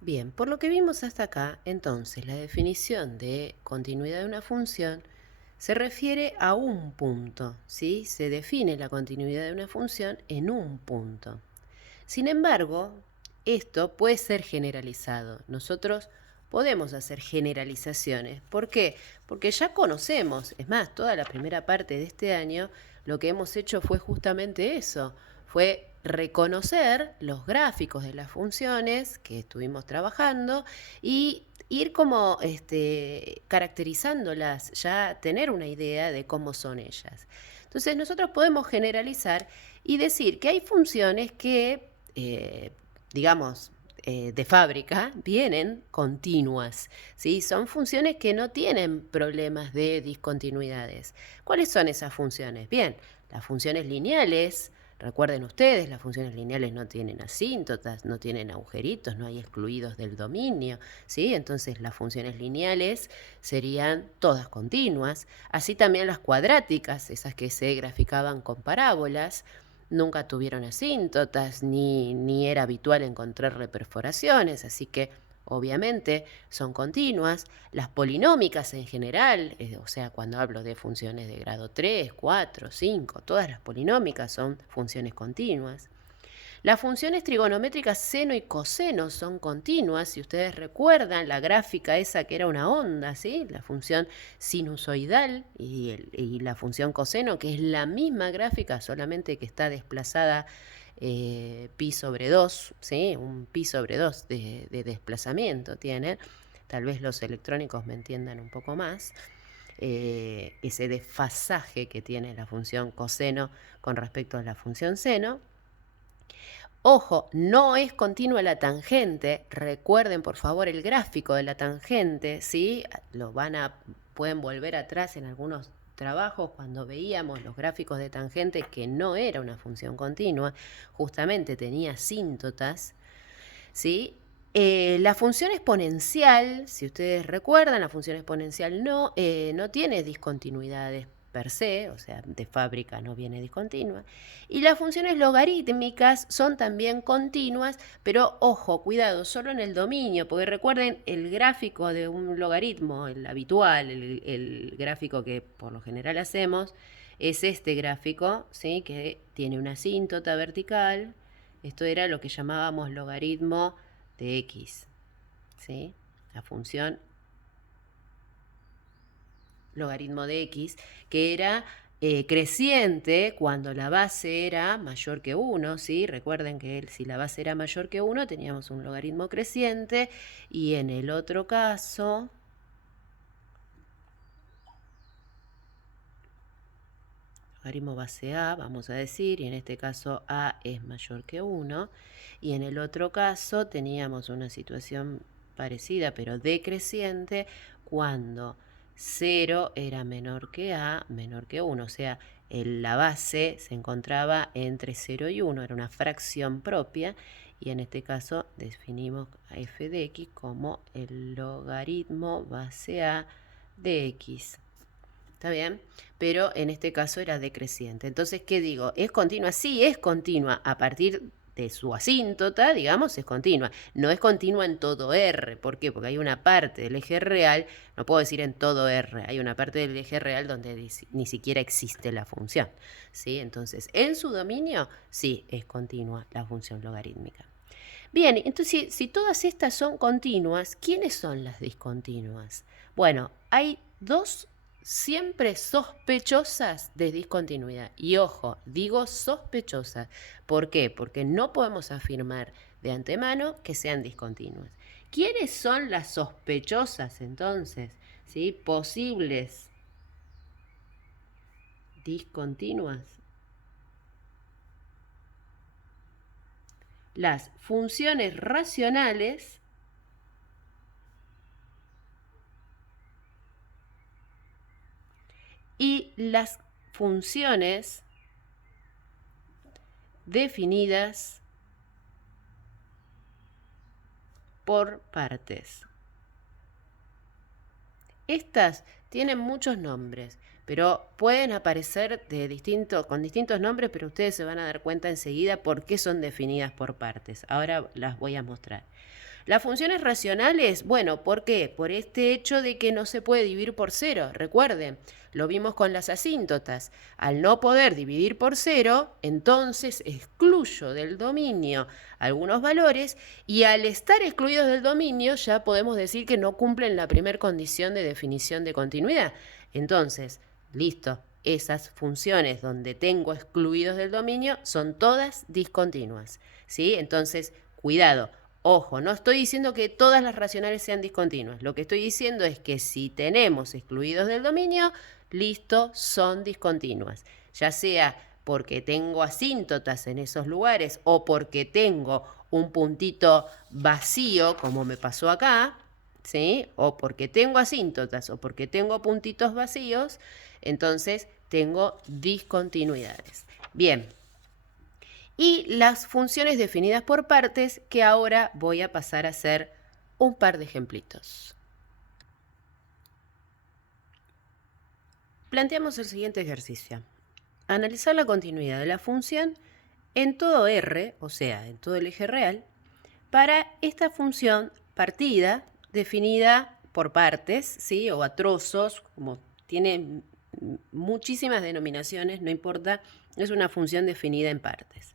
Bien, por lo que vimos hasta acá, entonces la definición de continuidad de una función se refiere a un punto, ¿sí? Se define la continuidad de una función en un punto. Sin embargo, esto puede ser generalizado. Nosotros podemos hacer generalizaciones. ¿Por qué? Porque ya conocemos, es más, toda la primera parte de este año, lo que hemos hecho fue justamente eso, fue reconocer los gráficos de las funciones que estuvimos trabajando y ir como caracterizándolas, ya tener una idea de cómo son ellas. Entonces nosotros podemos generalizar y decir que hay funciones que, digamos, de fábrica, vienen continuas, ¿sí? Son funciones que no tienen problemas de discontinuidades. ¿Cuáles son esas funciones? Bien, las funciones lineales. Recuerden ustedes, las funciones lineales no tienen asíntotas, no tienen agujeritos, no hay excluidos del dominio, ¿sí? Entonces las funciones lineales serían todas continuas. Así también las cuadráticas, esas que se graficaban con parábolas, nunca tuvieron asíntotas, ni era habitual encontrar reperforaciones, así que obviamente son continuas. Las polinómicas en general, o sea, cuando hablo de funciones de grado 3, 4, 5, todas las polinómicas son funciones continuas. Las funciones trigonométricas seno y coseno son continuas. Si ustedes recuerdan la gráfica esa que era una onda, ¿sí? La función sinusoidal y la función coseno, que es la misma gráfica, solamente que está desplazada pi sobre 2, ¿sí? Un pi sobre 2 de desplazamiento tiene. Tal vez los electrónicos me entiendan un poco más. Ese desfasaje que tiene la función coseno con respecto a la función seno. Ojo, no es continua la tangente. Recuerden, por favor, el gráfico de la tangente, ¿sí? Pueden volver atrás en algunos trabajos cuando veíamos los gráficos de tangente que no era una función continua, justamente tenía asíntotas, ¿sí? La función exponencial, si ustedes recuerdan, la función exponencial no tiene discontinuidades per se, o sea, de fábrica no viene discontinua. Y las funciones logarítmicas son también continuas, pero ojo, cuidado, solo en el dominio, porque recuerden el gráfico de un logaritmo, el habitual, el gráfico que por lo general hacemos, es este gráfico, ¿sí? Que tiene una asíntota vertical. Esto era lo que llamábamos logaritmo de x, ¿sí? La función logaritmo de x, que era creciente cuando la base era mayor que 1, ¿sí? Recuerden que si la base era mayor que 1 teníamos un logaritmo creciente y en el otro caso, logaritmo base a, vamos a decir, y en este caso a es mayor que 1, y en el otro caso teníamos una situación parecida pero decreciente cuando 0 era menor que a, menor que 1, o sea, la base se encontraba entre 0 y 1, era una fracción propia, y en este caso definimos a f de x como el logaritmo base a de x. ¿Está bien? Pero en este caso era decreciente. Entonces, ¿qué digo? ¿Es continua? Sí, es continua. A partir de su asíntota, digamos, es continua. No es continua en todo R. ¿Por qué? Porque hay una parte del eje real, no puedo decir en todo R, hay una parte del eje real donde ni siquiera existe la función, ¿sí? Entonces, en su dominio, sí, es continua la función logarítmica. Bien, entonces, si todas estas son continuas, ¿quiénes son las discontinuas? Bueno, hay dos siempre sospechosas de discontinuidad. Y ojo, digo sospechosas. ¿Por qué? Porque no podemos afirmar de antemano que sean discontinuas. ¿Quiénes son las sospechosas entonces? ¿Sí? Posibles discontinuas. Las funciones racionales y las funciones definidas por partes. Estas tienen muchos nombres, pero pueden aparecer con distintos nombres, pero ustedes se van a dar cuenta enseguida por qué son definidas por partes. Ahora las voy a mostrar. Las funciones racionales, bueno, ¿por qué? Por este hecho de que no se puede dividir por cero. Recuerden, lo vimos con las asíntotas. Al no poder dividir por cero, entonces excluyo del dominio algunos valores y al estar excluidos del dominio ya podemos decir que no cumplen la primera condición de definición de continuidad. Entonces, listo, esas funciones donde tengo excluidos del dominio son todas discontinuas, ¿sí? Entonces, cuidado. Ojo, no estoy diciendo que todas las racionales sean discontinuas. Lo que estoy diciendo es que si tenemos excluidos del dominio, listo, son discontinuas. Ya sea porque tengo asíntotas en esos lugares o porque tengo un puntito vacío, como me pasó acá, ¿sí? O porque tengo asíntotas o porque tengo puntitos vacíos, entonces tengo discontinuidades. Bien. Y las funciones definidas por partes, que ahora voy a pasar a hacer un par de ejemplitos. Planteamos el siguiente ejercicio. Analizar la continuidad de la función en todo R, o sea, en todo el eje real, para esta función partida definida por partes, ¿sí? O a trozos, como tiene muchísimas denominaciones, no importa, es una función definida en partes.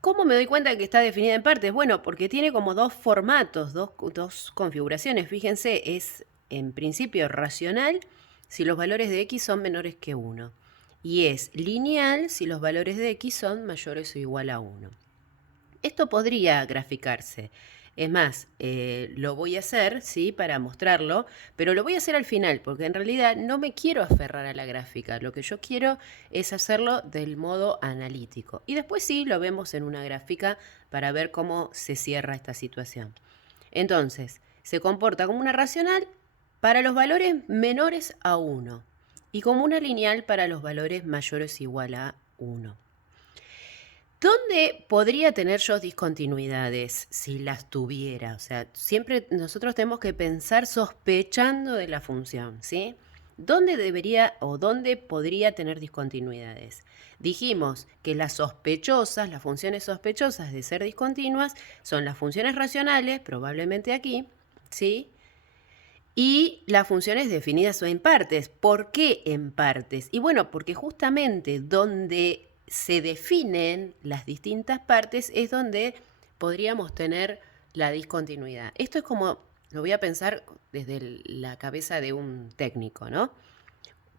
¿Cómo me doy cuenta de que está definida en partes? Bueno, porque tiene como dos formatos, dos configuraciones. Fíjense, es en principio racional si los valores de x son menores que 1. Y es lineal si los valores de x son mayores o igual a 1. Esto podría graficarse. Es más, lo voy a hacer, ¿sí? Para mostrarlo, pero lo voy a hacer al final, porque en realidad no me quiero aferrar a la gráfica. Lo que yo quiero es hacerlo del modo analítico. Y después sí, lo vemos en una gráfica para ver cómo se cierra esta situación. Entonces, se comporta como una racional para los valores menores a 1 y como una lineal para los valores mayores o igual a 1. ¿Dónde podría tener yo discontinuidades si las tuviera? O sea, siempre nosotros tenemos que pensar sospechando de la función, ¿sí? ¿Dónde debería o dónde podría tener discontinuidades? Dijimos que las sospechosas, las funciones sospechosas de ser discontinuas son las funciones racionales, probablemente aquí, ¿sí? Y las funciones definidas o en partes. ¿Por qué en partes? Y bueno, porque justamente donde se definen las distintas partes es donde podríamos tener la discontinuidad. Esto es como, lo voy a pensar desde la cabeza de un técnico, ¿no?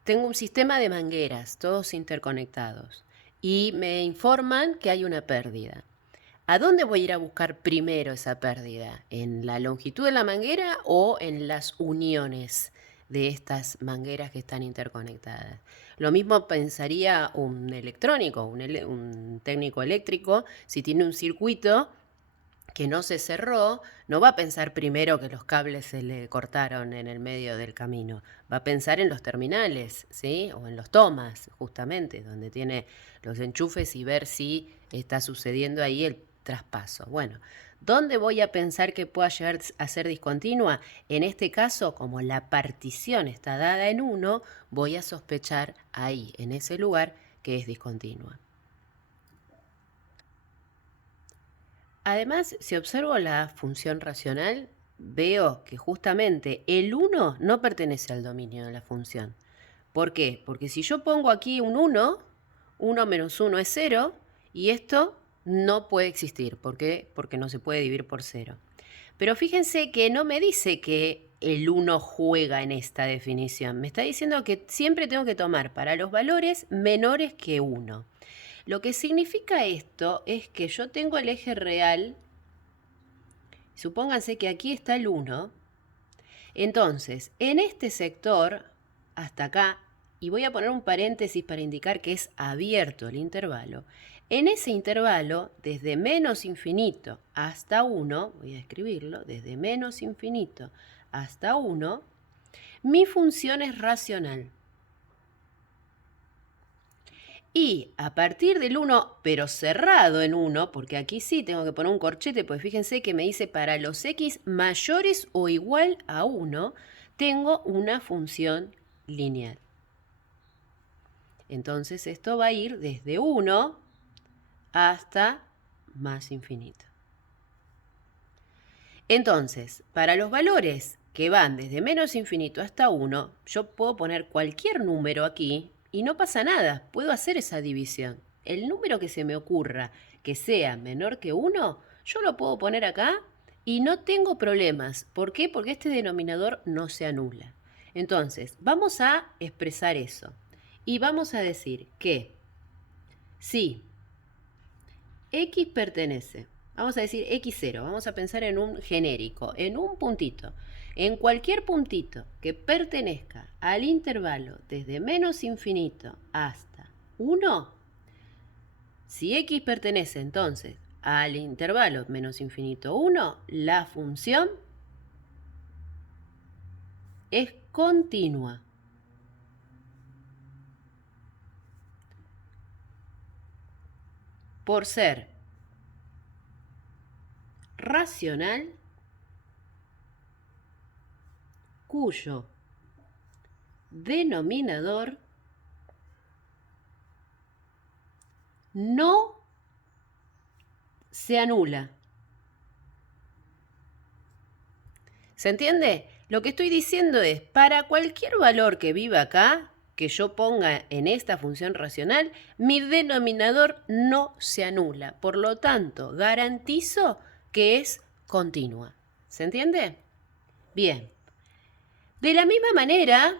Tengo un sistema de mangueras, todos interconectados, y me informan que hay una pérdida. ¿A dónde voy a ir a buscar primero esa pérdida? ¿En la longitud de la manguera o en las uniones de estas mangueras que están interconectadas? Lo mismo pensaría un electrónico, un técnico eléctrico, si tiene un circuito que no se cerró, no va a pensar primero que los cables se le cortaron en el medio del camino, va a pensar en los terminales, ¿sí? O en los tomas, justamente, donde tiene los enchufes y ver si está sucediendo ahí el traspaso. Bueno, ¿dónde voy a pensar que pueda llegar a ser discontinua? En este caso, como la partición está dada en 1, voy a sospechar ahí, en ese lugar, que es discontinua. Además, si observo la función racional, veo que justamente el 1 no pertenece al dominio de la función. ¿Por qué? Porque si yo pongo aquí un 1, 1 menos 1 es 0, y esto no puede existir. ¿Por qué? Porque no se puede dividir por 0. Pero fíjense que no me dice que el 1 juega en esta definición. Me está diciendo que siempre tengo que tomar para los valores menores que 1. Lo que significa esto es que yo tengo el eje real, supónganse que aquí está el 1, entonces en este sector, hasta acá, y voy a poner un paréntesis para indicar que es abierto el intervalo, en ese intervalo, desde menos infinito hasta 1, voy a escribirlo, desde menos infinito hasta 1, mi función es racional. Y a partir del 1, pero cerrado en 1, porque aquí sí tengo que poner un corchete, pues fíjense que me dice para los x mayores o igual a 1, tengo una función lineal. Entonces esto va a ir desde 1 hasta más infinito. Entonces, para los valores que van desde menos infinito hasta 1, yo puedo poner cualquier número aquí y no pasa nada, puedo hacer esa división. El número que se me ocurra que sea menor que 1, yo lo puedo poner acá y no tengo problemas. ¿Por qué? Porque este denominador no se anula. Entonces, vamos a expresar eso y vamos a decir que si X pertenece, vamos a decir X0, vamos a pensar en un genérico, en un puntito. En cualquier puntito que pertenezca al intervalo desde menos infinito hasta 1, si X pertenece entonces al intervalo menos infinito 1, la función es continua. Por ser racional cuyo denominador no se anula. ¿Se entiende? Lo que estoy diciendo es, para cualquier valor que viva acá, que yo ponga en esta función racional, mi denominador no se anula. Por lo tanto, garantizo que es continua. ¿Se entiende? Bien. De la misma manera,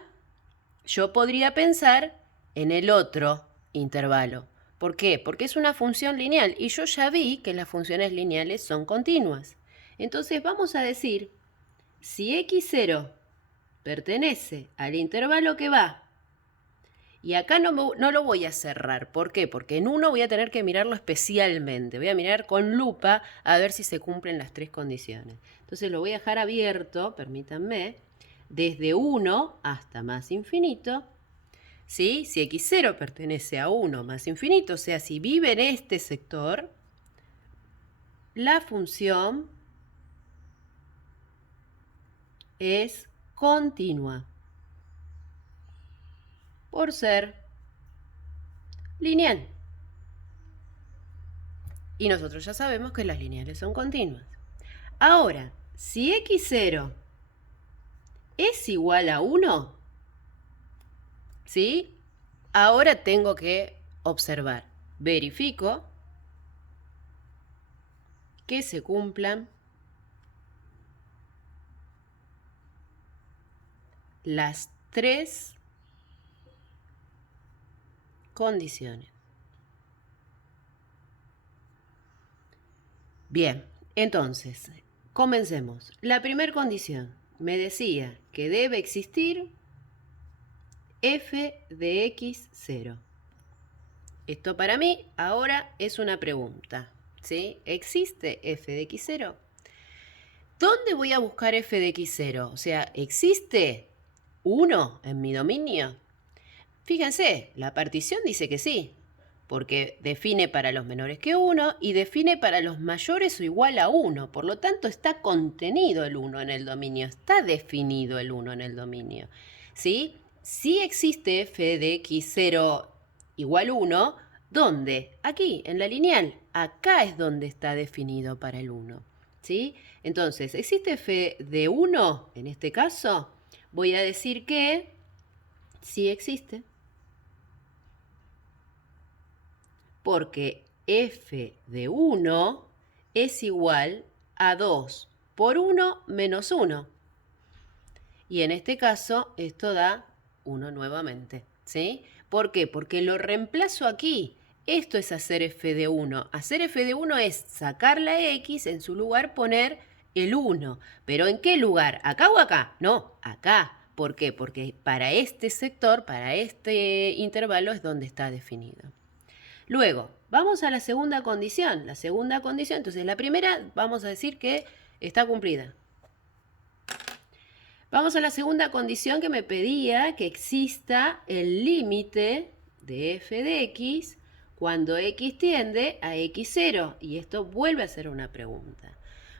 yo podría pensar en el otro intervalo. ¿Por qué? Porque es una función lineal y yo ya vi que las funciones lineales son continuas. Entonces vamos a decir, si x0 pertenece al intervalo que va, y acá no lo voy a cerrar. ¿Por qué? Porque en 1 voy a tener que mirarlo especialmente. Voy a mirar con lupa a ver si se cumplen las 3 condiciones. Entonces lo voy a dejar abierto, permítanme, desde 1 hasta más infinito. ¿Sí? Si x0 pertenece a 1 más infinito, o sea, si vive en este sector, la función es continua por ser lineal. Y nosotros ya sabemos que las lineales son continuas. Ahora, si x0 es igual a 1, ¿sí? Ahora tengo que observar. Verifico que se cumplan las 3 condiciones. Bien, entonces, comencemos. La primera condición me decía que debe existir f de x0. Esto para mí ahora es una pregunta, ¿sí? ¿Existe f de x0? ¿Dónde voy a buscar f de x0? O sea, ¿existe 1 en mi dominio? Fíjense, la partición dice que sí, porque define para los menores que 1 y define para los mayores o igual a 1. Por lo tanto, está contenido el 1 en el dominio, está definido el 1 en el dominio. ¿Sí? Sí existe f de x0 igual 1, ¿dónde? Aquí, en la lineal. Acá es donde está definido para el 1. ¿Sí? Entonces, ¿existe f de 1 en este caso? Voy a decir que sí existe. Porque f de 1 es igual a 2 por 1 menos 1. Y en este caso, esto da 1 nuevamente, ¿sí? ¿Por qué? Porque lo reemplazo aquí. Esto es hacer f de 1. Hacer f de 1 es sacar la x, en su lugar poner el 1. ¿Pero en qué lugar? ¿Acá o acá? No, acá. ¿Por qué? Porque para este sector, para este intervalo es donde está definido. Luego, vamos a la segunda condición. La segunda condición, entonces la primera vamos a decir que está cumplida. Vamos a la segunda condición que me pedía que exista el límite de f de x cuando x tiende a x0. Y esto vuelve a ser una pregunta.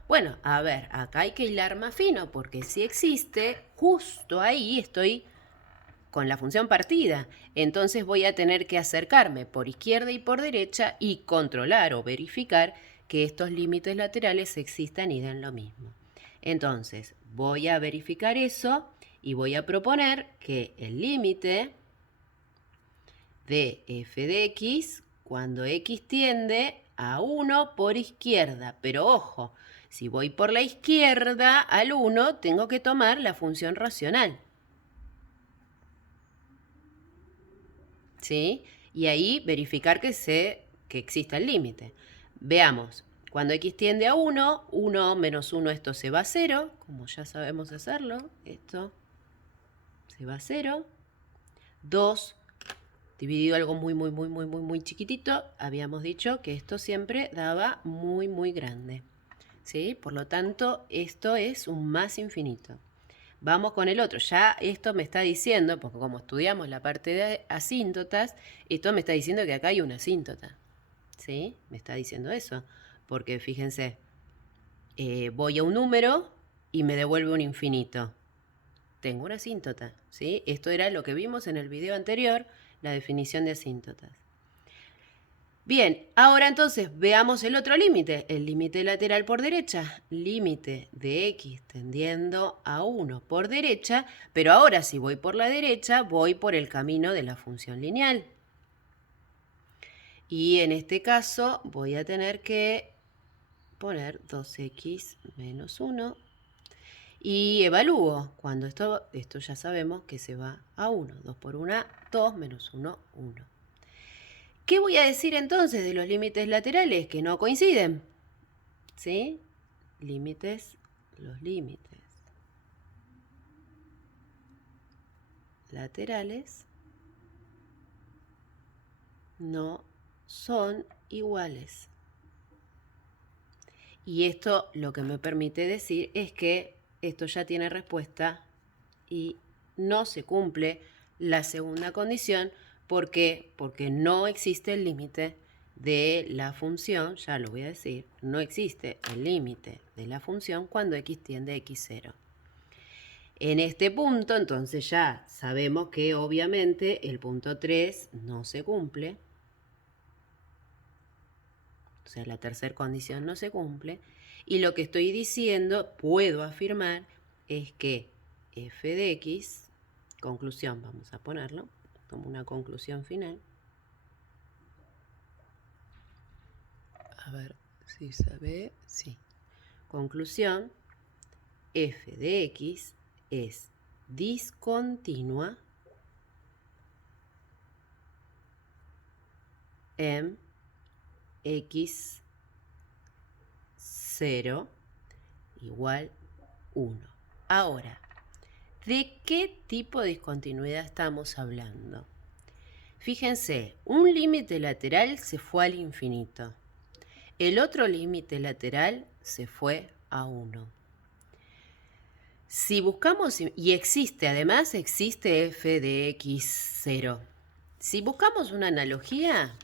Bueno, a ver, acá hay que hilar más fino porque si existe, justo ahí estoy con la función partida. Entonces voy a tener que acercarme por izquierda y por derecha y controlar o verificar que estos límites laterales existan y den lo mismo. Entonces, voy a verificar eso y voy a proponer que el límite de f de x, cuando x tiende a 1 por izquierda, pero ojo, si voy por la izquierda al 1, tengo que tomar la función racional. ¿Sí? Y ahí verificar que exista el límite. Veamos, cuando x tiende a 1, 1 menos 1, esto se va a 0, como ya sabemos hacerlo, esto se va a 0. 2 dividido algo muy chiquitito, habíamos dicho que esto siempre daba muy grande. ¿Sí? Por lo tanto, esto es un más infinito. Vamos con el otro. Ya esto me está diciendo, porque como estudiamos la parte de asíntotas, esto me está diciendo que acá hay una asíntota. ¿Sí? Me está diciendo eso. Porque fíjense, voy a un número y me devuelve un infinito. Tengo una asíntota. ¿Sí? Esto era lo que vimos en el video anterior, la definición de asíntotas. Bien, ahora entonces veamos el otro límite, el límite lateral por derecha, límite de x tendiendo a 1 por derecha, pero ahora si voy por la derecha, voy por el camino de la función lineal. Y en este caso voy a tener que poner 2x menos 1 y evalúo. Cuando esto ya sabemos que se va a 1, 2 por 1, 2 menos 1, 1. ¿Qué voy a decir entonces de los límites laterales? Que no coinciden. ¿Sí? Los límites laterales no son iguales. Y esto lo que me permite decir es que esto ya tiene respuesta y no se cumple la segunda condición. ¿Por qué? Porque no existe el límite de la función, ya lo voy a decir, no existe el límite de la función cuando x tiende a x0. En este punto, entonces ya sabemos que obviamente el punto 3 no se cumple. O sea, la tercera condición no se cumple. Y lo que estoy diciendo, puedo afirmar, es que f de x, conclusión vamos a ponerlo, como una conclusión final. A ver si se ve. Sí. Conclusión, f de x es discontinua en x0 igual 1. Ahora, ¿de qué tipo de discontinuidad estamos hablando? Fíjense, un límite lateral se fue al infinito. El otro límite lateral se fue a 1. Si buscamos, y además existe f de x0. Si buscamos una analogía,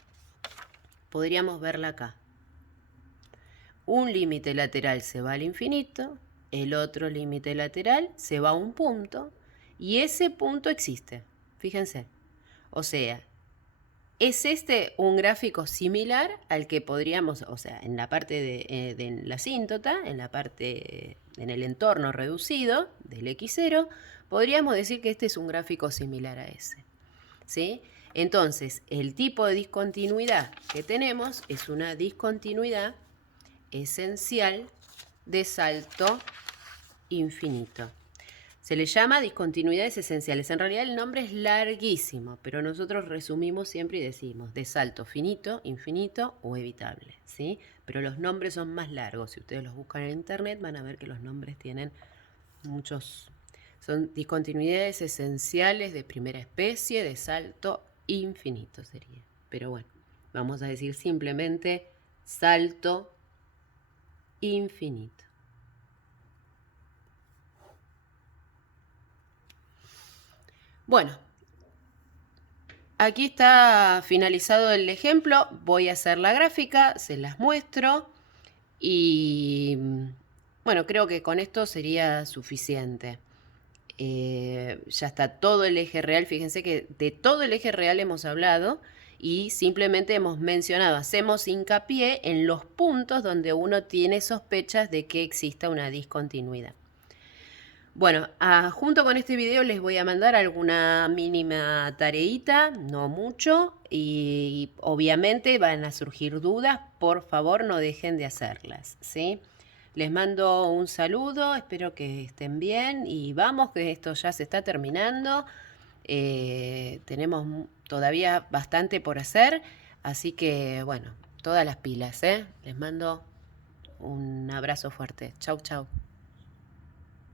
podríamos verla acá. Un límite lateral se va al infinito, el otro límite lateral se va a un punto, y ese punto existe. Fíjense. O sea, ¿es este un gráfico similar al que podríamos, o sea, en la parte de la asíntota, en el entorno reducido del x0, podríamos decir que este es un gráfico similar a ese? ¿Sí? Entonces, el tipo de discontinuidad que tenemos es una discontinuidad esencial de salto infinito. Se le llama discontinuidades esenciales. En realidad el nombre es larguísimo, pero nosotros resumimos siempre y decimos de salto finito, infinito o evitable, ¿sí? Pero los nombres son más largos. Si ustedes los buscan en internet van a ver que los nombres tienen muchos. Son discontinuidades esenciales de primera especie, de salto infinito sería. Pero bueno, vamos a decir simplemente salto infinito. Bueno, aquí está finalizado el ejemplo. Voy a hacer la gráfica, se las muestro y bueno, creo que con esto sería suficiente. Ya está todo el eje real. Fíjense que de todo el eje real hemos hablado y simplemente hemos mencionado, hacemos hincapié en los puntos donde uno tiene sospechas de que exista una discontinuidad. Bueno, junto con este video les voy a mandar alguna mínima tareita, no mucho, y obviamente van a surgir dudas, por favor no dejen de hacerlas, ¿sí? Les mando un saludo, espero que estén bien y vamos que esto ya se está terminando. Tenemos todavía bastante por hacer, así que bueno, todas las pilas, ¿eh? Les mando un abrazo fuerte. Chau, chau.